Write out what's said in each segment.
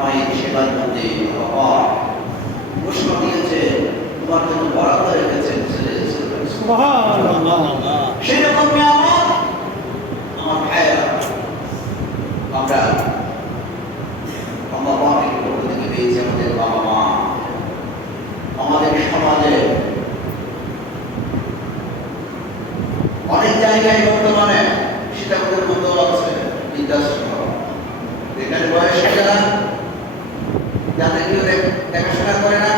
মায়ের সেবার মধ্যে বাবা ঘোষণা দিয়েছে তোমার জন্য বরাদ্দ রেখেছেন ছেলে সেরকম আমার ভাইয়েরা আমরা আল্লাহ পাকের পক্ষ থেকে পেয়েছি আমাদের বাবা মা। আমাদের সমাজে অনেক জায়গায় বর্তমানে সীতাকুণ্ডের মতো আছে বৃদ্ধাশ্রম, এখানে বয়সে যারা যাদের কেউ দেখাশোনা করে না,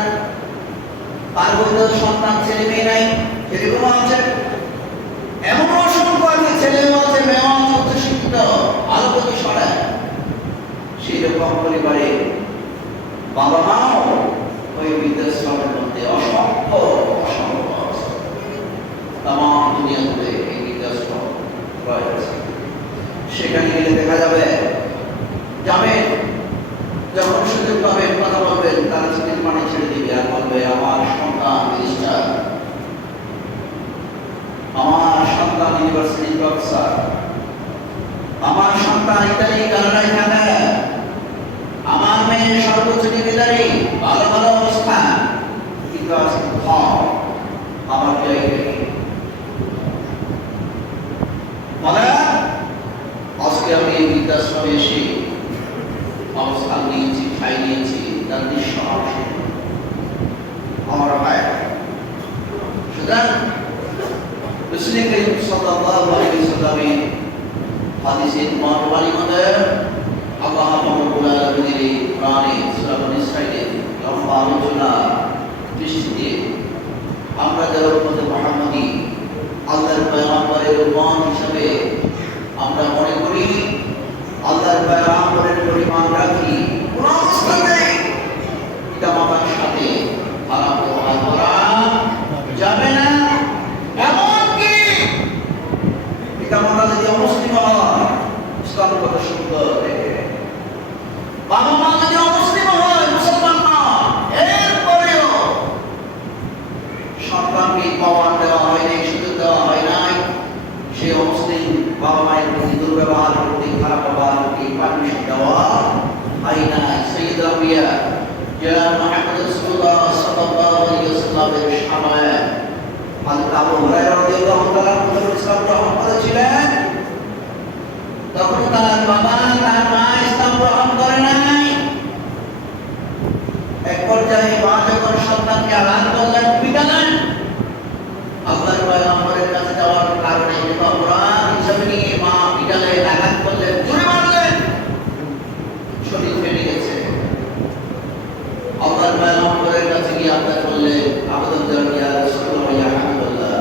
তার বলতে সন্তান ছেলে মেয়ে নাই, এরকম আছে। এমন অসংখ্য আছে, ছেলেও আছে, মেয়েও আছে, উচ্চশিক্ষিত, আলোকতি সরায়। সেই রকম পরিবারে বাবা মাও ওই বৃদ্ধাশ্রমের মধ্যে অসংখ্য আছে। তামাম দুনিয়াতে এই বৃদ্ধাশ্রম রয়েছে। সেখানে গেলে দেখা যাবে যখন সুযোগ পাবেন কথা বলবেন, তারা চোখের পানি ছেড়ে দিবে আর বলবে আমার সন্তান মিনিস্টার, আমার সন্তান ইউনিভার্সিটি প্রফেসর, আমার সন্তান ইতালি কানাডায় থাকে, আমার মেয়ে সর্বোচ্চ ডিগ্রিধারী, ভালো ভালো অবস্থা, কিন্তু আজকে আমার জায়গায় আজকে আমি এই বৃদ্ধাশ্রমে এসে অবস্থান নিয়েছি, ঠাই নিয়েছি, তার দৃশ্য আমার ভাই। সুতরাং মুসলিম সাল্লাল্লাহু আলাইহি ওয়াসাল্লামের হাদিসের মানবাণী মধ্যে আল্লাহ রাব্বুল আলামিনের কোরআনে সূরা বনী ইসরাঈলের লম্বা আলোচনা দৃষ্টিতে আমরা যারা উম্মতে মুহাম্মাদী আল্লাহর পয়গম্বরের উম্মত হিসেবে আমরা মনে করি, আল্লাহর পয়গম্বরের পরিমাণ রাখি, কোন অবস্থাতে পিতামাতার সাথে খারাপ ব্যবহার করা যাবে না। এমনকি পিতামাতা যদি অমুসলিম হয়, ইসলাম কত সুন্দর দেখে, বাবা মা যদি অমুসলিম হয়, মুসলমান না, এরপরেও সন্তানকে পাওয়ার দেওয়া হয় নাই, সুযোগ দেওয়া হয় নাই, সে অমুসলিম বাবা মায়ের প্রতি দুর্ব্যবহার করতে, খারাপ ব্যবহার করতে পারমিশন দেওয়া হয় না। সাইয়্যিদুল আম্বিয়া জনাব মুহাম্মদ রাসূলুল্লাহ সাল্লাল্লাহু আলাইহি ওয়াসাল্লামের সময়ে হযরত আবু হুরায়রা রাদিয়াল্লাহু তাআলা ইসলাম গ্রহণ করেছিলেন, তখন তার বাবা তার মা ইসলাম গ্রহণ করে নাই। এক পর্যায়ে মা যখন সন্তানকে আঘাত করলেন, পিটালেন, আল্লাহর পয়গম্বরের কাছে যাওয়ার কারণে অপরাধ হিসাবে নিয়ে মা পিটালেন, আঘাত করলেন, জোরে মারলেন, শরীর ফেটে গেছে। আল্লাহর পয়গম্বরের কাছে গিয়ে আবদার করলেন, আবেদন জানালেন, ইয়া রাসূলুল্লাহ ইয়া হাবিবাল্লাহ,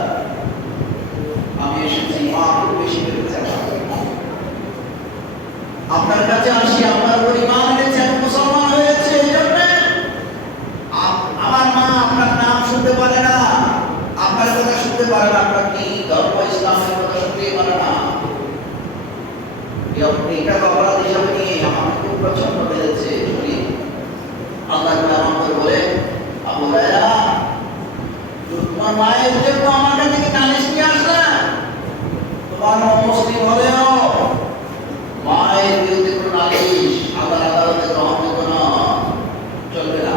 আমি এসেছি, মা খুব বেশি বেড়েছে, আপনার কাছে আসি, আপনার পরিবার এনেছে, মুসলমান হয়েছে, এজন্য আমার মা আপনার নাম শুনতে পারে না, আপনার কথা শুনতে পারে না, আপনার কি ধর্ম ইসলামের কথা শুনতেই পারে না। এটা অপরাধ হিসাবে নিয়ে আমার খুব প্রচন্ড বেড়েছে শরীর। আল্লাহ আমাকে বলে, আবু হুরায়রা, তোমার মায়ের জন্য আমার কাছে কি নালিশ নিয়ে আসলে, তোমার মুসলিম হলেও মায়ের বিরুদ্ধে কোনো নালিশ আদালতে গ্রহণযোগ্য না, চলবে না।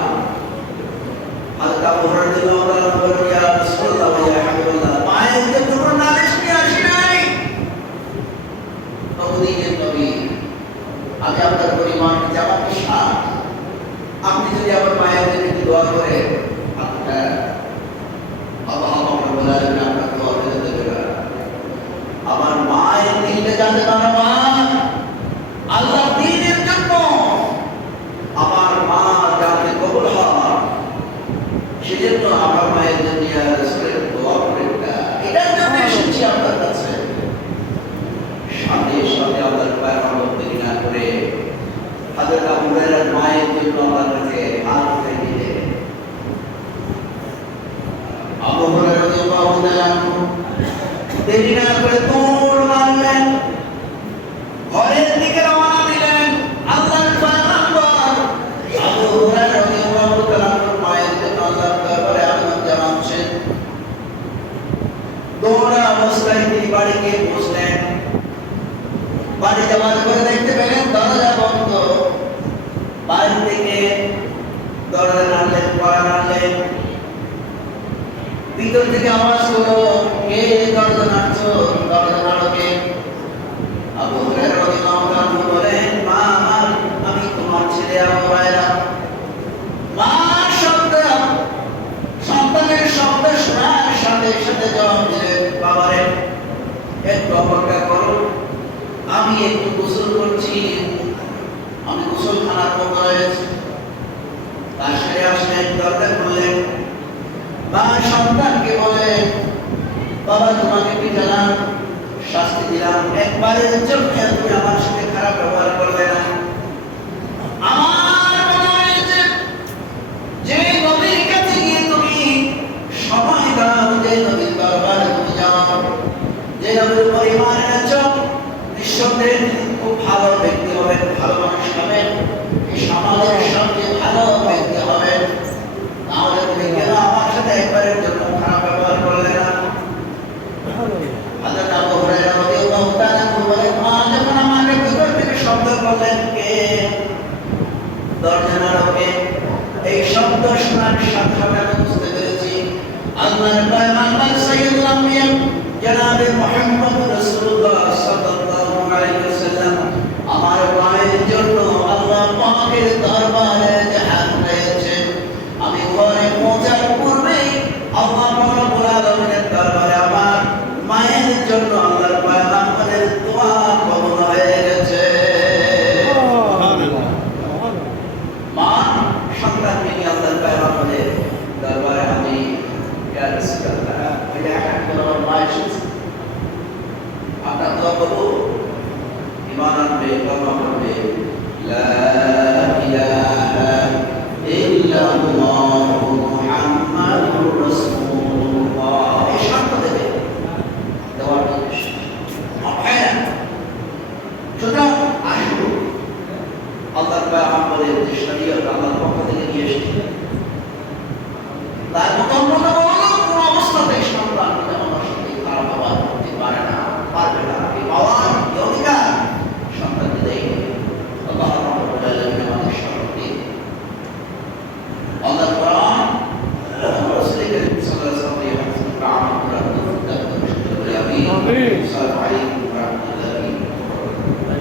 হযরত আবু হুরায়রা রাদিয়াল্লাহু তাআলা বলেন, ইয়া রাসূলুল্লাহ ইয়া হাবিবাল্লাহ, মায়ের জন্য কোনো নালিশ নিয়ে আসি নাই। নবীর নবী, আমি আপনার পরিমাণ জামাতে সাথ, আপনি যদি আমার মায়ের জন্য একটু দোয়া করে, আপনার আল্লাহ রাব্বুল আলামিন আপনার দোয়া ফেলে দেবে না। আমার মায়ের দিলে যাতে আমার মা আল্লাহর দ্বীনের জন্য আমার মা যাতে কবুল হয়, সেজন্য আমার মায়ের জন্য ইয়া রাসূলের দোয়া করেন না। এটার জন্য এসেছি আপনার কাছে। সাথে সাথে আল্লাহর পয়গম্বর দেরি না করে হযরত আবু হুরায়রার মায়ের জন্য আল্লাহর কাছে হাত উঠিয়ে দিলেন। আবু হুরায়রা রাদিয়াল্লাহু তাআলা দেরি না করে দৌড় মারলেন, ঘরের দিকে রওনা দিলেন। আল্লাহর পয়গম্বর আবু হুরায়রা রাদিয়াল্লাহু তাআলা মায়ের জন্য আল্লাহর দরবারে আবেদন জানাচ্ছেন। দৌড়া অবস্থায় তিনি বাড়ি গিয়ে বসলেন। বাড়ি যাওয়ার পরে দেখতে পেলেন দরজা বন্ধ। বাইরে ভিতর থেকে আওয়াজ করো, কে দরজা নাড়ছো? দরজা নাড়ো কে? আবু হুরায়রা রাদিয়াল্লাহু আনহু বলেন, মা আমার, আমি তোমার ছেলে আবু হুরায়রা। মা শব্দ, সন্তানের শব্দ শোনার সাথে সাথে জবাব দিলেন, বাবারে একটু অপেক্ষা করো, আমি একটু গোসল করছি, আমি গোসলখানার মতো রয়েছে। তার সাথে আসলেন, দরজা খুললেন। মা সন্তানকে বলে, বাবা তোমাকে পিতা না শাস্তি দিলাম, একবারের জন্য তুমি আমার সাথে খারাপ ব্যবহার করলে না। আমার মনে হয়েছে যে নবীর কাছে গিয়ে তুমি সময় দাও, যে নবীর দরবারে তুমি যাও, যে নবীর পরিবার এনেছো, নিঃসন্দেহে খুব ভালো ব্যক্তি হবেন, ভালো মানুষ হবেন, এই সমাজের সবচেয়ে ভালো ব্যক্তি হবেন। তাহলে তুমি কেন আমার সাথে একবারের জন্য খারাপ ব্যবহার করলে না? হযরত আবু হুরায়রা রাদিয়াল্লাহু তাআলা বলেন, মা যখন আমাকে ভিতর থেকে শব্দ করলেন, কে দরজা নাড়ো কে, এই শব্দ শোনার সাথে সাথে আমি বুঝতে পেরেছি আল্লাহর পয়গম্বর সাইয়্যিদুল আম্বিয়া জনাবে মুহাম্মদ রাসূলুল্লাহ সাল্লাল্লাহু আলাইহি ওয়াসাল্লাম আমার পায়ের জন্য আল্লাহ পাকের দরবারে